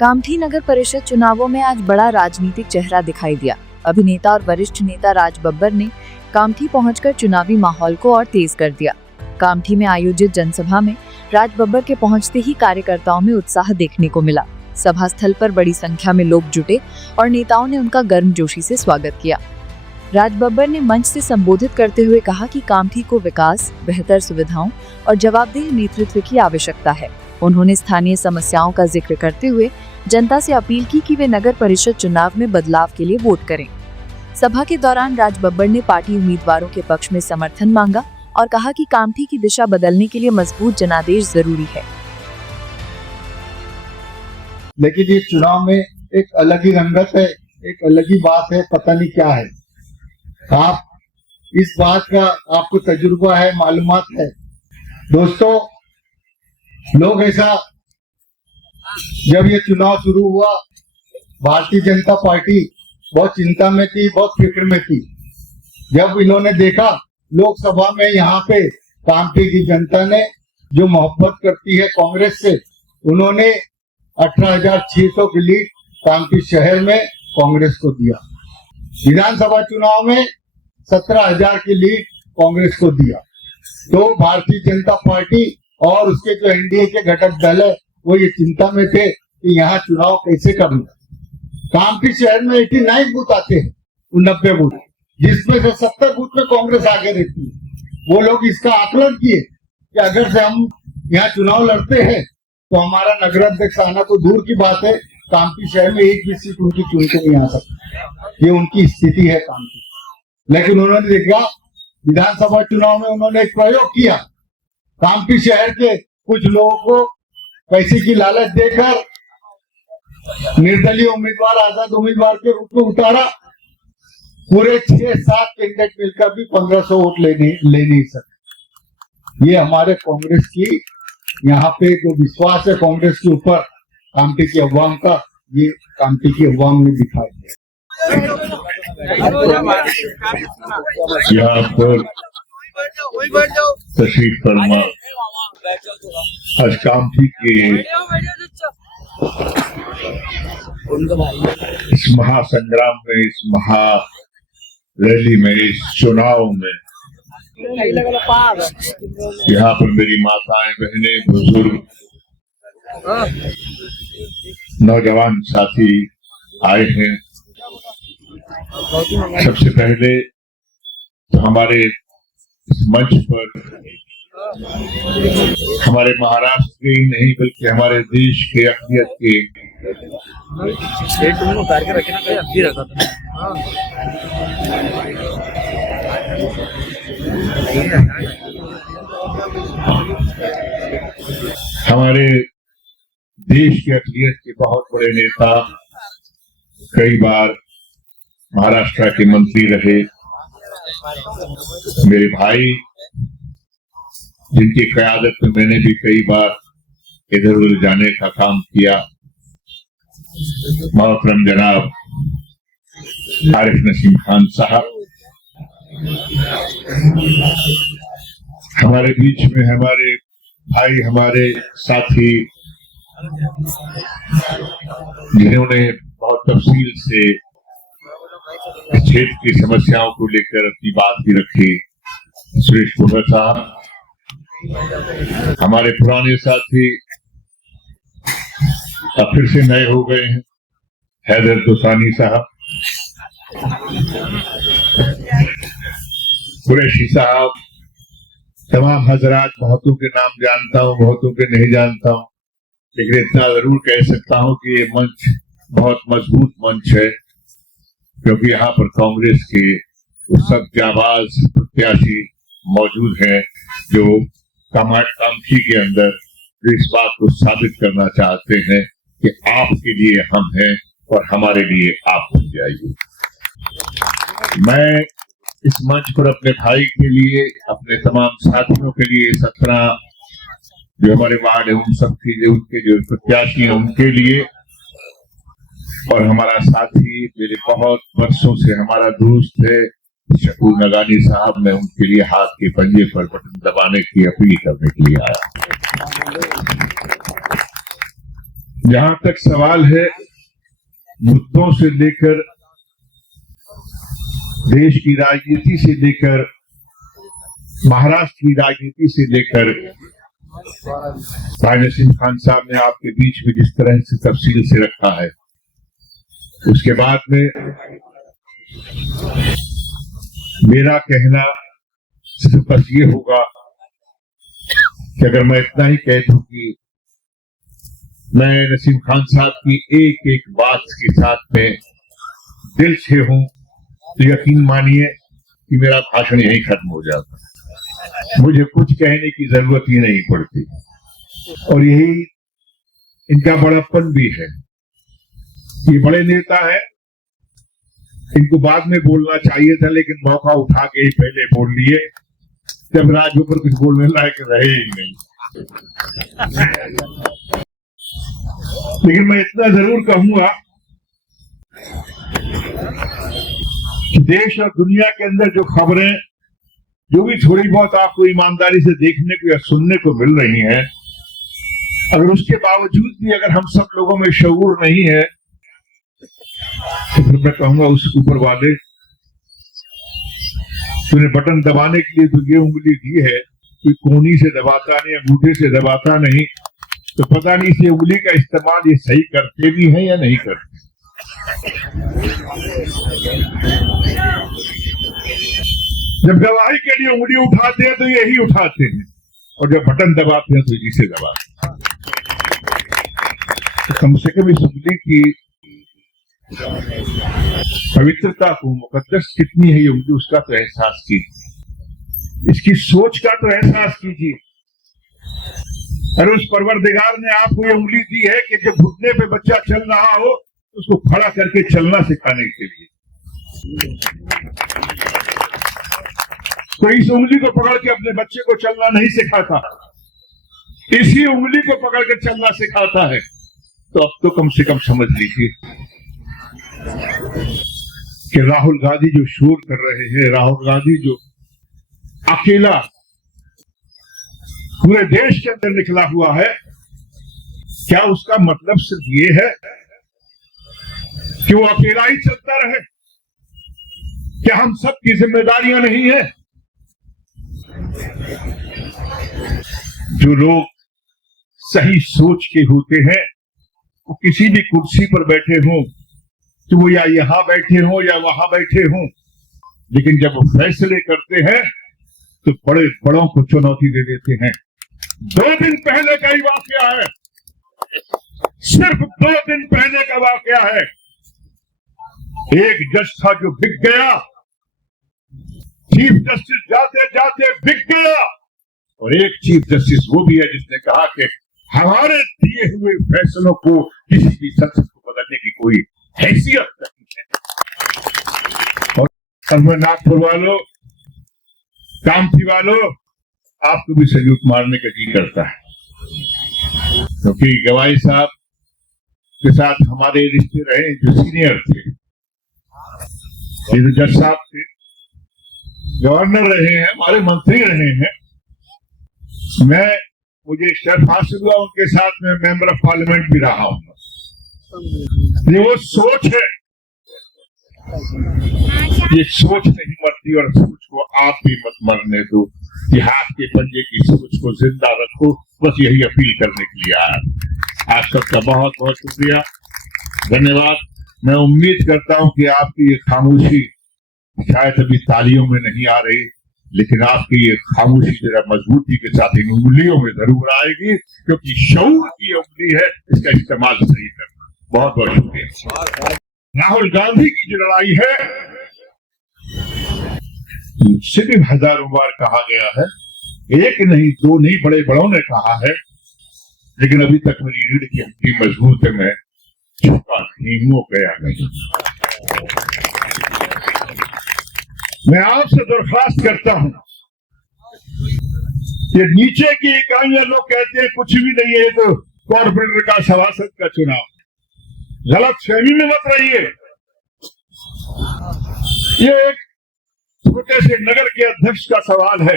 कामठी नगर परिषद चुनावों में आज बड़ा राजनीतिक चेहरा दिखाई दिया। अभिनेता और वरिष्ठ नेता राज बब्बर ने कामठी पहुंचकर चुनावी माहौल को और तेज कर दिया। कामठी में आयोजित जनसभा में राज बब्बर के पहुंचते ही कार्यकर्ताओं में उत्साह देखने को मिला। सभा स्थल पर बड़ी संख्या में लोग जुटे और नेताओं ने उनका गर्मजोशी से स्वागत किया। राज बब्बर ने मंच से संबोधित करते हुए कहा कि कामठी को विकास, बेहतर सुविधाओं और जवाबदेह नेतृत्व की आवश्यकता है। उन्होंने स्थानीय समस्याओं का जिक्र करते हुए जनता से अपील की कि वे नगर परिषद चुनाव में बदलाव के लिए वोट करें। सभा के दौरान राज बब्बर ने पार्टी उम्मीदवारों के पक्ष में समर्थन मांगा और कहा कि कामठी की दिशा बदलने के लिए मजबूत जनादेश जरूरी है। लेकिन ये चुनाव में एक अलग ही रंगत है, एक अलग ही बात है, पता नहीं क्या है। आप इस बात का आपको तजुर्बा है, मालूमात है। दोस्तों, लोग ऐसा, जब ये चुनाव शुरू हुआ, भारतीय जनता पार्टी बहुत चिंता में थी, बहुत फिक्र में थी। जब इन्होंने देखा लोकसभा में यहाँ पे कामठी की जनता ने जो मोहब्बत करती है कांग्रेस से, उन्होंने 18,600 की लीड कामठी शहर में कांग्रेस को दिया। विधानसभा चुनाव में 17,000 की लीड कांग्रेस को दिया। तो भारतीय जनता पार्टी और उसके जो एनडीए के घटक दल है वो ये चिंता में थे कि यहाँ चुनाव कैसे करना। कामठी शहर में 89 बूथ आते हैं, 90 बूथ, जिसमें से 70 बूथ में कांग्रेस आगे रहती है। वो लोग इसका आकलन किए कि अगर से हम यहाँ चुनाव लड़ते हैं तो हमारा नगराध्यक्ष आना तो दूर की बात है, कामठी शहर में एक भी सीट उनकी चुन के नहीं आ सकती। ये उनकी स्थिति है कामठी। लेकिन उन्होंने देखा, विधानसभा चुनाव में उन्होंने एक प्रयोग किया। कामठी शहर के कुछ लोगों को पैसे की लालच देकर निर्दलीय उम्मीदवार, आजाद उम्मीदवार के रूप में उतारा। पूरे 6-7 कैंडिडेट मिलकर भी 1500 वोट ले नहीं सके। ये हमारे कांग्रेस की, यहाँ पे जो विश्वास है कांग्रेस के ऊपर कामठी की अवाम का, ये कामठी की अवाम ने दिखाई दिया। यहाँ पर तशरीफ फरमा आज कामठी के इस महासंग्राम में, इस महा रैली में, इस चुनाव में यहाँ पर मेरी माताएं, बहनें, बुजुर्ग, नौजवान साथी आए हैं। सबसे पहले तो हमारे इस मंच पर हमारे महाराष्ट्र के ही नहीं बल्कि हमारे देश के अहमियत के हमारे देश के अखिलियत के बहुत बड़े नेता, कई बार महाराष्ट्र के मंत्री रहे, मेरे भाई जिनकी क़यादत में मैंने भी कई बार इधर उधर जाने का काम किया, मोहतरम जनाब आरिफ नसीम खान साहब, हमारे बीच में हमारे भाई, हमारे साथी, जिन्होंने बहुत तफसील से क्षेत्र की समस्याओं को लेकर अपनी बात भी रखी, सुरेश कुमार साहब, हमारे पुराने साथी अब फिर से नए हो गए हैं, हैदर दोसानी साहब, कुरैशी साहब, तमाम हजरात, बहुतों के नाम जानता हूँ, बहुतों के नहीं जानता हूँ, लेकिन इतना जरूर कह सकता हूँ कि ये मंच बहुत मजबूत मंच है, क्योंकि यहाँ पर कांग्रेस के सब जाबाज प्रत्याशी मौजूद हैं जो कामठी के अंदर इस बात को साबित करना चाहते हैं कि आपके लिए हम हैं और हमारे लिए आप बन जाइए। मैं इस मंच पर अपने भाई के लिए, अपने तमाम साथियों के लिए, 17 जो हमारे वार्ड है उन सब के लिए, उनके जो प्रत्याशी हैं उनके लिए, और हमारा साथी, मेरे बहुत वर्षों से हमारा दोस्त है शकूर नगानी साहब, मैं उनके लिए हाथ के पंजे पर बटन दबाने की अपील करने के लिए आया। जहां तक सवाल है मुद्दों से लेकर देश की राजनीति से लेकर महाराष्ट्र की राजनीति से लेकर भाई नसीम खान साहब ने आपके बीच में जिस तरह से तफसील से रखा है, उसके बाद में मेरा कहना सिर्फ बस ये होगा कि अगर मैं इतना ही कह दूं कि मैं नसीम खान साहब की एक एक बात के साथ में दिल से हूं, तो यकीन मानिए कि मेरा भाषण यहीं खत्म हो जाता। मुझे कुछ कहने की जरूरत ही नहीं पड़ती, और यही इनका बड़प्पन भी है। ये बड़े नेता है, इनको बाद में बोलना चाहिए था, लेकिन मौका उठा के ही पहले बोल लिए, जब राज्यों पर कुछ बोलने लायक रहे ही नहीं। लेकिन मैं इतना जरूर कहूंगा कि देश और दुनिया के अंदर जो खबरें, जो भी थोड़ी बहुत आपको ईमानदारी से देखने को या सुनने को मिल रही हैं, अगर उसके बावजूद भी अगर हम सब लोगों में शऊर नहीं है, तो फिर मैं कहूंगा उस ऊपर वाले तूने बटन दबाने के लिए तो ये उंगली दी है, कोई कोनी से दबाता नहीं, अंगूठे से दबाता नहीं, तो पता नहीं इस उंगली का इस्तेमाल ये सही करते भी हैं या नहीं करते। जब गवाही के लिए उंगली उठाते हैं तो यही उठाते हैं, और जब बटन दबाते हैं तो इसी से दबाते हैं। तो कम से कम इस उंगली की पवित्रता को, मुकद्दस कितनी है ये उंगली, उसका तो एहसास कीजिए, इसकी सोच का तो एहसास कीजिए। अरे उस परवरदिगार ने आपको ये उंगली दी है कि जब घुटने पे बच्चा चल रहा हो तो उसको खड़ा करके चलना सिखाने के लिए। तो इस उंगली को पकड़ के अपने बच्चे को चलना नहीं सिखाता, इसी उंगली को पकड़ के चलना सिखाता है। तो अब तो कम से कम समझ लीजिए कि राहुल गांधी जो शोर कर रहे हैं, राहुल गांधी जो अकेला पूरे देश के अंदर निकला हुआ है, क्या उसका मतलब सिर्फ ये है कि वो अकेला ही चलता रहे? क्या हम सब की जिम्मेदारियां नहीं है? जो लोग सही सोच के होते हैं वो किसी भी कुर्सी पर बैठे हों, तो वो या यहां बैठे हों या वहां बैठे हों, लेकिन जब वो फैसले करते हैं तो बड़े बड़ों को चुनौती दे देते हैं। 2 दिन पहले का ही वाकया है, सिर्फ 2 दिन पहले का वाकया है। एक जज था जो बिक गया, चीफ जस्टिस जाते जाते बिक गया, और एक चीफ जस्टिस वो भी है जिसने कहा कि हमारे दिए हुए फैसलों को किसी भी संसद को बदलने की कोई हैसियत नहीं है। और नागपुर वालों, कामठी वालों, आपको भी सैल्यूट मारने का जी करता है, क्योंकि गवाही साहब के साथ हमारे रिश्ते रहे जो सीनियर थे। ये जो जज साहब थे, गवर्नर रहे हैं, हमारे मंत्री रहे हैं। मुझे शर्फ हासिल हुआ उनके साथ में मेंबर ऑफ पार्लियामेंट भी रहा हूं। ये वो सोच है, ये सोच नहीं मरती, और सोच को आप भी मत मरने दो। ये हाथ के पंजे की सोच को जिंदा रखो, बस यही अपील करने के लिए आया। आप सबका बहुत बहुत शुक्रिया, धन्यवाद। मैं उम्मीद करता हूं कि आपकी ये खामोशी शायद अभी तालियों में नहीं आ रही, लेकिन आपकी ये खामोशी जरा मजबूती के साथ इन उंगलियों में जरूर आएगी, क्योंकि शऊर की उंगली है, इसका इस्तेमाल सही करना। बहुत बहुत शुक्रिया। राहुल गांधी की जो लड़ाई है, मुझसे भी हजारों बार कहा गया है, एक नहीं, 2 नहीं, बड़े बड़ों ने कहा है, लेकिन अभी तक मेरी रीढ़ की हड्डी मजबूत है, मैं झुका नहीं हूं, गया नहीं। मैं आपसे दरख्वास्त करता हूं, ये नीचे की इकाइयां लोग कहते हैं कुछ भी नहीं है, ये तो कॉर्पोरेटर का सभासद का चुनाव, गलत फहमी में मत रहिए। ये एक छोटे से नगर के अध्यक्ष का सवाल है,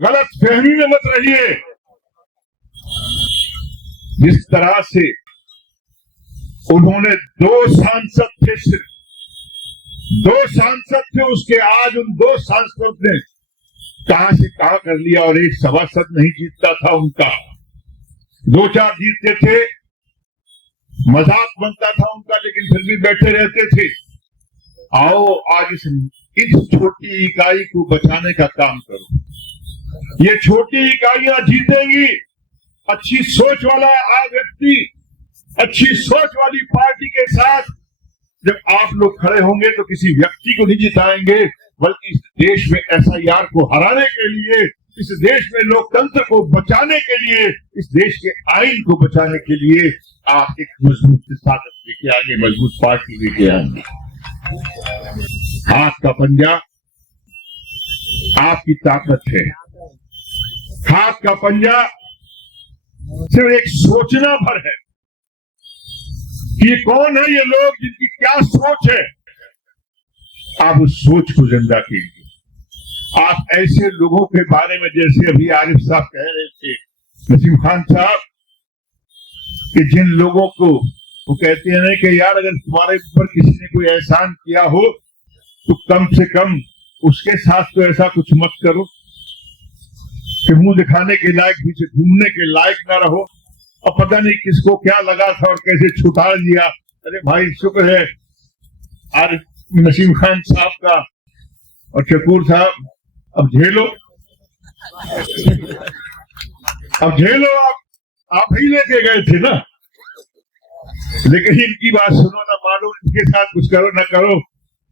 गलत फहमी में मत रहिए। जिस तरह से उन्होंने 2 सांसद थे, सिर्फ 2 सांसद थे उसके, आज उन 2 सांसद ने कहां से कहां कर लिया और एक सभासद नहीं जीतता था उनका। 2-4 जीतते थे, मजाक बनता था उनका, लेकिन फिर भी बैठे रहते थे। आओ आज इस छोटी इकाई को बचाने का काम करो। ये छोटी इकाइयां जीतेंगी। अच्छी सोच वाला व्यक्ति, अच्छी सोच वाली पार्टी के साथ जब आप लोग खड़े होंगे तो किसी व्यक्ति को नहीं जिताएंगे, बल्कि इस देश में SIR को हराने के लिए, इस देश में लोकतंत्र को बचाने के लिए, इस देश के आइन को बचाने के लिए आप एक मजबूत ताकत लेके आएंगे, मजबूत पार्टी लेके आएंगे। हाथ का पंजा आपकी ताकत है। हाथ का पंजा सिर्फ एक सोचना भर है कि कौन है ये लोग, जिनकी क्या सोच है। आप उस सोच को जिंदा कीजिए। आप ऐसे लोगों के बारे में, जैसे अभी आरिफ साहब कह रहे थे, नसीम खान साहब, कि जिन लोगों को वो कहते हैं कि यार अगर तुम्हारे ऊपर किसी ने कोई एहसान किया हो तो कम से कम उसके साथ तो ऐसा कुछ मत करो कि मुंह दिखाने के लायक, पीछे घूमने के लायक ना रहो। अब पता नहीं किसको क्या लगा था और कैसे छुटा दिया। अरे भाई शुक्र है आज नसीम खान साहब का और शकूर साहब, अब झेलो, अब झेलो। आप ही लेके गए थे ना, लेकिन इनकी बात सुनो ना मानो, इनके साथ कुछ करो ना करो,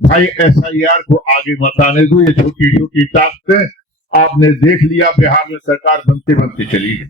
भाई SIR को आगे मत आने दो। ये छोटी छोटी ताकतें आपने देख लिया, बिहार में सरकार बनते बनते चली गई।